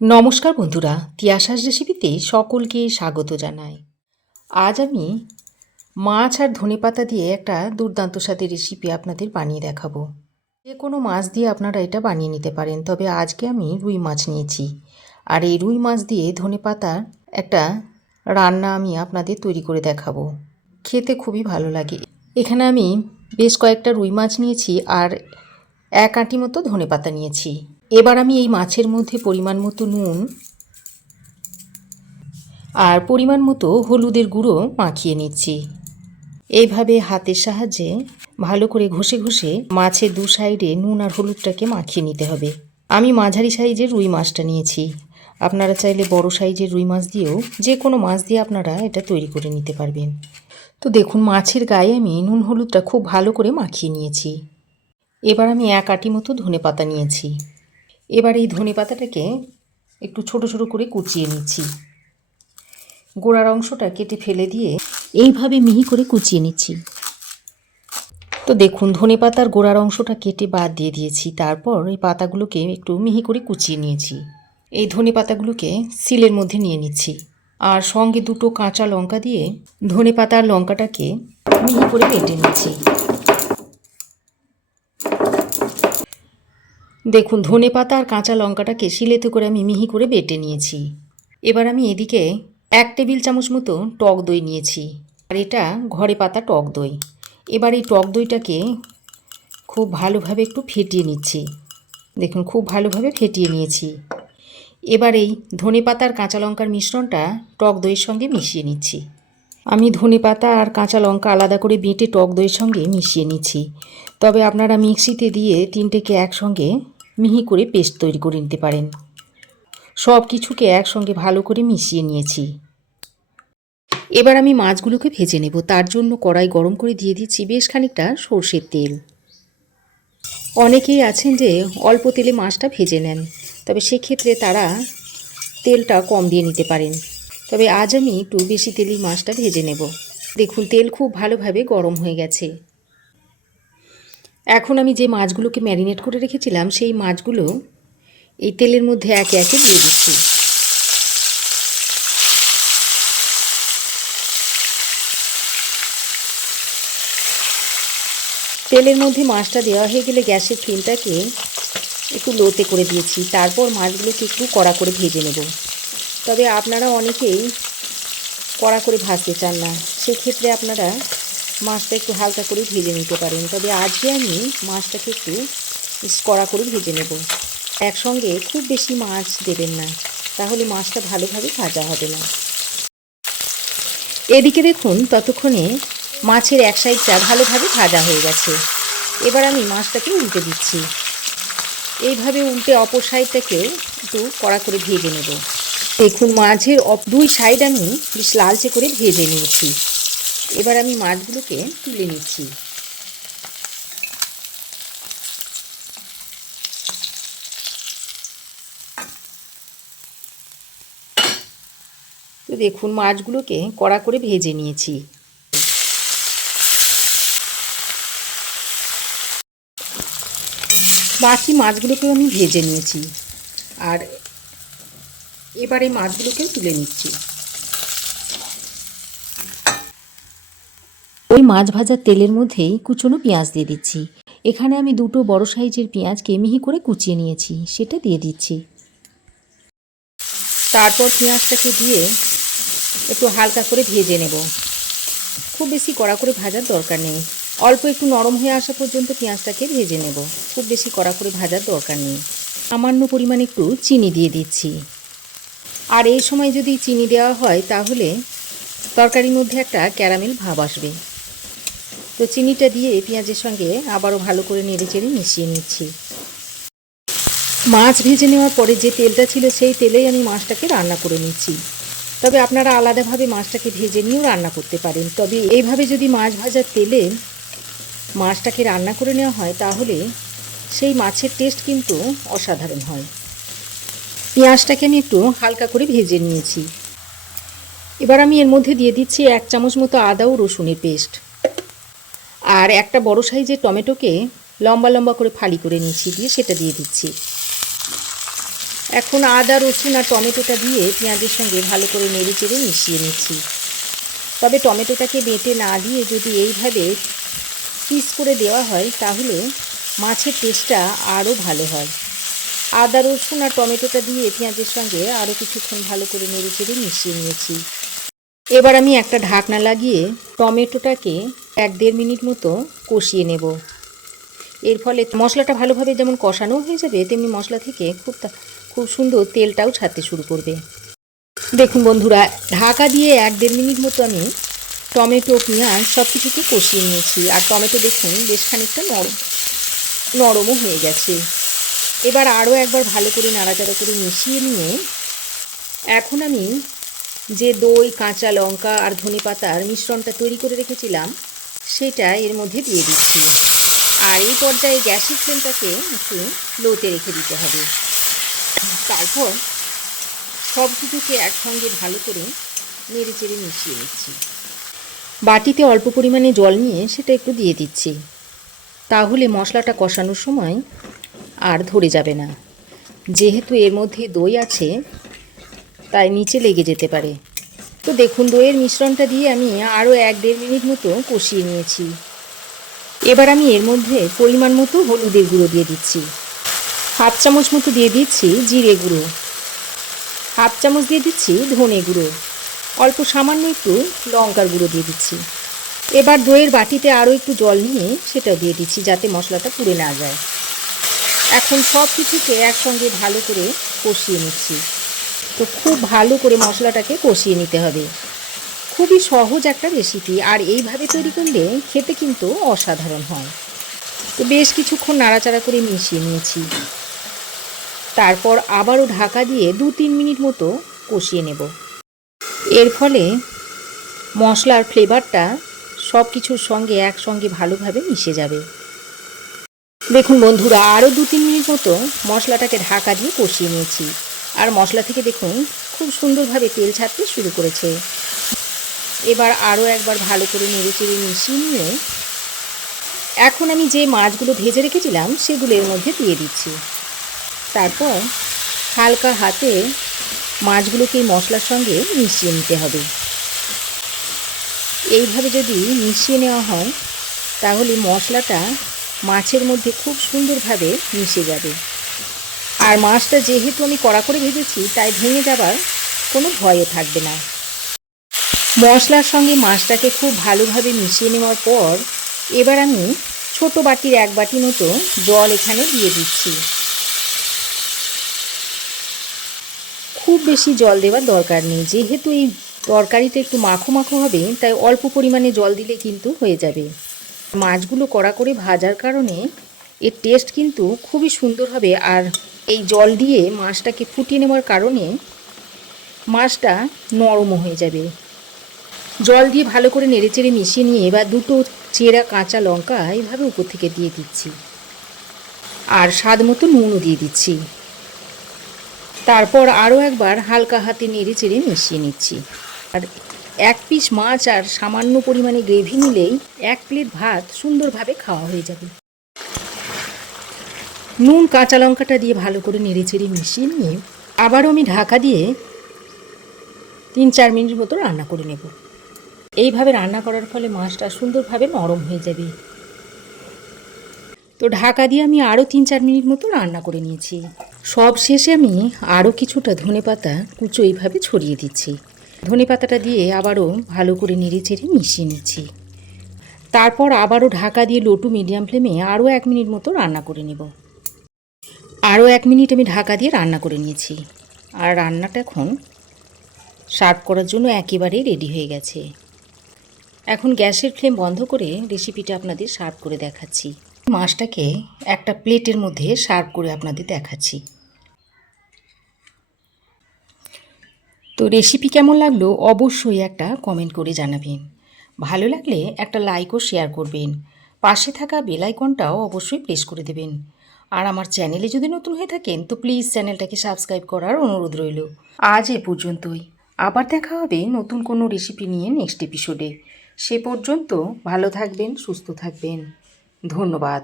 নমস্কার বন্ধুরা, তিয়াশাস রেসিপিতে সকলকে স্বাগত জানাই। আজ আমি মাছ আর ধনেপাতা দিয়ে একটা দুর্দান্ত স্বাদের রেসিপি আপনাদের বানিয়ে দেখাবো। যে কোনো মাছ দিয়ে আপনারা এটা বানিয়ে নিতে পারেন, তবে আজকে আমি রুই মাছ নিয়েছি। আর এই রুই মাছ দিয়ে ধনেপাতার একটা রান্না আমি আপনাদের তৈরি করে দেখাবো। খেতে খুবই ভালো লাগে। এখানে আমি বেশ কয়েকটা রুই মাছ নিয়েছি আর এক আঁটি মতো ধনেপাতা নিয়েছি। এবার আমি এই মাছের মধ্যে পরিমাণ মতো নুন আর পরিমাণ মতো হলুদের গুঁড়ো মাখিয়ে নিচ্ছি। এইভাবে হাতের সাহায্যে ভালো করে ঘষে ঘষে মাছের দু সাইডে নুন আর হলুদটাকে মাখিয়ে নিতে হবে। আমি মাঝারি সাইজের রুই মাছটা নিয়েছি। আপনারা চাইলে বড় সাইজের রুই মাছ দিয়েও যে কোনো মাছ দিয়ে আপনারা এটা তৈরি করে নিতে পারবেন। তো দেখুন, মাছের গায়ে আমি নুন হলুদটা খুব ভালো করে মাখিয়ে নিয়েছি। এবার আমি এক আঁটি মতো ধনেপাতা নিয়েছি। এবার এই ধনেপাতাটাকে একটু ছোট ছোট করে কুচিয়ে নিচ্ছি। গোড়ার অংশটা কেটে ফেলে দিয়ে এইভাবে মিহি করে কুচিয়ে নিচ্ছি। তো দেখুন, ধনেপাতার গোড়ার অংশটা কেটে বাদ দিয়ে দিয়েছি। তারপর এই পাতাগুলোকে একটু মিহি করে কুচিয়ে নিয়েছি। এই ধনেপাতাগুলোকে শিলের মধ্যে নিয়ে নিচ্ছি। আর সঙ্গে দুটো কাঁচা লঙ্কা দিয়ে ধনেপাতার লঙ্কাটাকে মিহি করে বেটে নিচ্ছি। দেখুন, ধনেপাতা আর কাঁচা লঙ্কাটাকে শিলেতে করে আমি মিহি করে বেটে নিয়েছি। এবার আমি এদিকে 1 টেবিল চামচ মতো টক দই নিয়েছি। আর এটা ঘরে পাতা টক দই। এবার এই টক দইটাকে খুব ভালোভাবে একটু ফেটিয়ে নিচ্ছি। দেখুন, খুব ভালোভাবে ফেটিয়ে নিয়েছি। এবার এই ধনেপাতা আর কাঁচা লঙ্কার মিশ্রণটা টক দইয়ের সঙ্গে মিশিয়ে নিচ্ছি। আমি ধনেপাতা আর কাঁচা লঙ্কা আলাদা করে বেটে টক দইয়ের সঙ্গে মিশিয়ে নিচ্ছি। তবে আপনারা মিক্সিতে দিয়ে তিনটেকে একসঙ্গে মিহি করে পেস্ট তৈরি করে নিতে পারেন। সব কিছুকে একসঙ্গে ভালো করে মিশিয়ে নিয়েছি। এবার আমি মাছগুলোকে ভেজে নেব। তার জন্য কড়াই গরম করে দিয়ে দিচ্ছি বেশ খানিকটা সর্ষের তেল। অনেকেই আছেন যে অল্প তেলে মাছটা ভেজে নেন, তবে সেক্ষেত্রে তারা তেলটা কম দিয়ে নিতে পারেন। তবে আজ আমি একটু বেশি তেলেই মাছটা ভেজে নেব। দেখুন, তেল খুব ভালোভাবে গরম হয়ে গেছে। এখন আমি যে মাছগুলোকে ম্যারিনেট করে রেখেছিলাম সেই মাছগুলো এই তেলের মধ্যে একে একে দিয়ে দিচ্ছি। তেলের মধ্যে মাছটা দেওয়া হয়ে গেলে গ্যাসের ফ্লেমটাকে একটু লোতে করে দিয়েছি। তারপর মাছগুলোকে একটু কড়া করে ভেজে নেব। তবে আপনারা অনেকেই কড়া করে ভাজতে চান না, সেক্ষেত্রে আপনারা মাছটা একটু হালকা করে ভেজে নিতে পারেন। তবে আজকে আমি মাছটাকে একটু কড়া করে ভেজে নেব। একসঙ্গে খুব বেশি মাছ দেবেন না, তাহলে মাছটা ভালোভাবে ভাজা হবে না। এদিকে দেখুন, ততক্ষণে মাছের এক সাইডটা ভালোভাবে ভাজা হয়ে গেছে। এবার আমি মাছটাকে উল্টে দিচ্ছি। এইভাবে উল্টে অপর সাইডটাকেও একটু কড়া করে ভেজে নেব। দেখুন, মাছের দুই সাইড আমি বেশ লালচে করে ভেজে নিয়েছি। এবার আমি মাছগুলোকে তুলে নিচ্ছি। তো দেখুন, মাছগুলোকে কড়া করে ভেজে নিয়েছি। বাকি মাছগুলোকেও আমি ভেজে নিয়েছি। আর এবারে মাছগুলোকেও তুলে নিচ্ছি। ওই মাছ ভাজার তেলের মধ্যেই কুচনো পেঁয়াজ দিয়ে দিচ্ছি। এখানে আমি দুটো বড় সাইজের পেঁয়াজকে মিহি করে কুচিয়ে নিয়েছি, সেটা দিয়ে দিচ্ছি। তারপর পেঁয়াজটাকে দিয়ে একটু হালকা করে ভেজে নেব। খুব বেশি কড়া করে ভাজার দরকার নেই। অল্প একটু নরম হয়ে আসা পর্যন্ত পেঁয়াজটাকে ভেজে নেব। খুব বেশি কড়া করে ভাজার দরকার নেই। সামান্য পরিমাণে একটু চিনি দিয়ে দিচ্ছি। আর এই সময় যদি চিনি দেওয়া হয় তাহলে তরকারির মধ্যে একটা ক্যারামেল ভাব আসবে। তো চিনিটা দিয়ে পেঁয়াজের সঙ্গে আবারও ভালো করে নেড়েচেড়ে মিশিয়ে নিচ্ছি। মাছ ভেজে নেওয়ার পরে যে তেলটা ছিল সেই তেলেই আমি মাছটাকে রান্না করে নিচ্ছি। তবে আপনারা আলাদাভাবে মাছটাকে ভেজে নিয়েও রান্না করতে পারেন। তবে এইভাবে যদি মাছ ভাজার তেলে মাছটাকে রান্না করে নেওয়া হয় তাহলে সেই মাছের টেস্ট কিন্তু অসাধারণ হয়। পেঁয়াজটাকে আমি একটু হালকা করে ভেজে নিয়েছি। এবার আমি এর মধ্যে দিয়ে দিচ্ছি 1 চামচ মতো আদা ও রসুনের পেস্ট। আর একটা বড় সাইজের টমেটোকে লম্বা লম্বা করে ফালি করে নিয়েছি, দিয়ে সেটা দিয়ে দিচ্ছি। এখন আদা রসুন আর টমেটোটা দিয়ে পেঁয়াজের সঙ্গে ভালো করে নেড়ে চেড়ে মিশিয়ে নিচ্ছি। তবে টমেটোটাকে বেটে না দিয়ে যদি এইভাবে পিস করে দেওয়া হয় তাহলে মাছের টেস্টটা আরও ভালো হয়। আদা রসুন আর টমেটোটা দিয়ে পেঁয়াজের সঙ্গে আরও কিছুক্ষণ ভালো করে নেড়ে চেড়ে মিশিয়ে নিয়েছি। এবার আমি একটা ঢাকনা লাগিয়ে টমেটোটাকে 1-1.5 মিনিট মতো কষিয়ে নেব। এর ফলে মশলাটা ভালোভাবে যেমন কষানো হয়ে যাবে, তেমনি মশলা থেকে খুব সুন্দর তেলটাও ছাড়তে শুরু করবে। দেখুন বন্ধুরা, ঢাকা দিয়ে 1-1.5 মিনিট মতো আমি টমেটো পেঁয়াজ সব কিছুকে কষিয়ে নিয়েছি। আর টমেটো দেখুন বেশ খানিকটা নরমও হয়ে গেছে। এবার আরও একবার ভালো করে নাড়াচাড়া করে মিশিয়ে নিয়ে এখন আমি যে দই, কাঁচা লঙ্কা আর ধনেপাতার মিশ্রণটা তৈরি করে রেখেছিলাম সেটা এর মধ্যে দিয়ে দিচ্ছি। আর এই পর্যায়ে গ্যাসের ফ্লেমটাকে একটু লোতে রেখে দিতে হবে। তারপর সব কিছুকে একসঙ্গে ভালো করে নেড়ে চেড়ে মিশিয়ে নিচ্ছি। বাটিতে অল্প পরিমাণে জল নিয়ে সেটা একটু দিয়ে দিচ্ছি, তাহলে মশলাটা কষানোর সময় আর ধরে যাবে না। যেহেতু এর মধ্যে দই আছে তাই নিচে লেগে যেতে পারে। তো দেখুন, দইয়ের মিশ্রণটা দিয়ে আমি আরও 1-1.5 মিনিট মতো কষিয়ে নিয়েছি। এবার আমি এর মধ্যে পরিমাণ মতো হলুদের গুঁড়ো দিয়ে দিচ্ছি, 1/2 চামচ মতো দিয়ে দিচ্ছি জিরে গুঁড়ো, 1/2 চামচ দিয়ে দিচ্ছি ধনে গুঁড়ো, অল্প সামান্য একটু লঙ্কার গুঁড়ো দিয়ে দিচ্ছি। এবার দইয়ের বাটিতে আরও একটু জল নিয়ে সেটাও দিয়ে দিচ্ছি যাতে মশলাটা পুড়ে না যায়। এখন সব কিছুকে একসঙ্গে ভালো করে কষিয়ে নিচ্ছি। তো খুব ভালো করে মশলাটাকে কষিয়ে নিতে হবে। খুবই সহজ একটা রেসিপি, আর এইভাবে তৈরি করলে খেতে কিন্তু অসাধারণ হয়। তো বেশ কিছুক্ষণ নাড়াচাড়া করে মিশিয়ে নিয়েছি। তারপর আবারও ঢাকা দিয়ে 2-3 মিনিট মতো কষিয়ে নেব। এর ফলে মশলার ফ্লেভারটা সব কিছুর সঙ্গে একসঙ্গে ভালোভাবে মিশে যাবে। দেখুন বন্ধুরা, আরও 2-3 মিনিট মতো মশলাটাকে ঢাকা দিয়ে কষিয়ে নিয়েছি। আর মশলা থেকে দেখুন খুব সুন্দরভাবে তেল ছাড়তে শুরু করেছে। এবার আরও একবার ভালো করে নেড়ে চেড়ে মিশিয়ে নিয়ে এখন আমি যে মাছগুলো ভেজে রেখেছিলাম সেগুলো এর মধ্যে দিয়ে দিচ্ছি। তারপর হালকা হাতে মাছগুলোকে মশলার সঙ্গে মিশিয়ে নিতে হবে। এইভাবে যদি মিশিয়ে নেওয়া হয় তাহলে মশলাটা মাছের মধ্যে খুব সুন্দরভাবে মিশে যাবে। আর মাছটা যেহেতু আমি কড়া করে ভেজেছি তাই ভেঙে যাবার কোনো ভয়ও থাকবে না। মশলার সঙ্গে মাছটাকে খুব ভালোভাবে মিশিয়ে নেওয়ার পর এবার আমি ছোট বাটির 1 বাটি মতো জল এখানে দিয়ে দিচ্ছি। খুব বেশি জল দেওয়ার দরকার নেই, যেহেতু এই তরকারিটা একটু মাখো মাখো হবে তাই অল্প পরিমাণে জল দিলে কিন্তু হয়ে যাবে। মাছগুলো কড়া করে ভাজার কারণে এর টেস্ট কিন্তু খুবই সুন্দর হবে। আর এই জল দিয়ে মাছটাকে ফুটিয়ে নেওয়ার কারণে মাছটা নরমও হয়ে যাবে। জল দিয়ে ভালো করে নেড়েচেড়ে মিশিয়ে নিয়ে এবার 2টো চেরা কাঁচা লঙ্কা এইভাবে উপর থেকে দিয়ে দিচ্ছি। আর স্বাদ মতো নুনও দিয়ে দিচ্ছি। তারপর আরও একবার হালকা হাতে নেড়েচেড়ে মিশিয়ে নিচ্ছি। আর 1 পিস মাছ আর সামান্য পরিমাণে গ্রেভি নিলেই 1 প্লেট ভাত সুন্দরভাবে খাওয়া হয়ে যাবে। নুন কাঁচা লঙ্কাটা দিয়ে ভালো করে নেড়েচেড়ে মিশিয়ে নিয়ে আবারও আমি ঢাকা দিয়ে 3-4 মিনিট মতো রান্না করে নেব। এইভাবে রান্না করার ফলে মাছটা সুন্দরভাবে নরম হয়ে যাবে। তো ঢাকা দিয়ে আমি আরও 3-4 মিনিট মতো রান্না করে নিয়েছি। সব শেষে আমি আরও কিছুটা ধনেপাতা কুচো এইভাবে ছড়িয়ে দিচ্ছি। ধনেপাতাটা দিয়ে আবারও ভালো করে নেড়েচেড়ে মিশিয়ে নিচ্ছি। তারপর আবারও ঢাকা দিয়ে লো টু মিডিয়াম ফ্লেমে আরও 1 মিনিট মতো রান্না করে নেব। আরও 1 মিনিট আমি ঢাকা দিয়ে রান্না করে নিয়েছি। আর রান্নাটা এখন সার্ভ করার জন্য একেবারেই রেডি হয়ে গেছে। এখন গ্যাসের ফ্লেম বন্ধ করে রেসিপিটা আপনাদের সার্ভ করে দেখাচ্ছি। মাছটাকে একটা প্লেটের মধ্যে সার্ভ করে আপনাদের দেখাচ্ছি। তো রেসিপি কেমন লাগলো অবশ্যই একটা কমেন্ট করে জানাবেন। ভালো লাগলে একটা লাইক ও শেয়ার করবেন। পাশে থাকা বেল আইকনটাও অবশ্যই প্রেস করে দেবেন। আর আমার চ্যানেলে যদি নতুন হয়ে থাকেন তো প্লিজ চ্যানেলটাকে সাবস্ক্রাইব করার অনুরোধ রইল। আজ এ পর্যন্তই। আবার দেখা হবে নতুন কোনো রেসিপি নিয়ে নেক্সট এপিসোডে। সে পর্যন্ত ভালো থাকবেন, সুস্থ থাকবেন। ধন্যবাদ।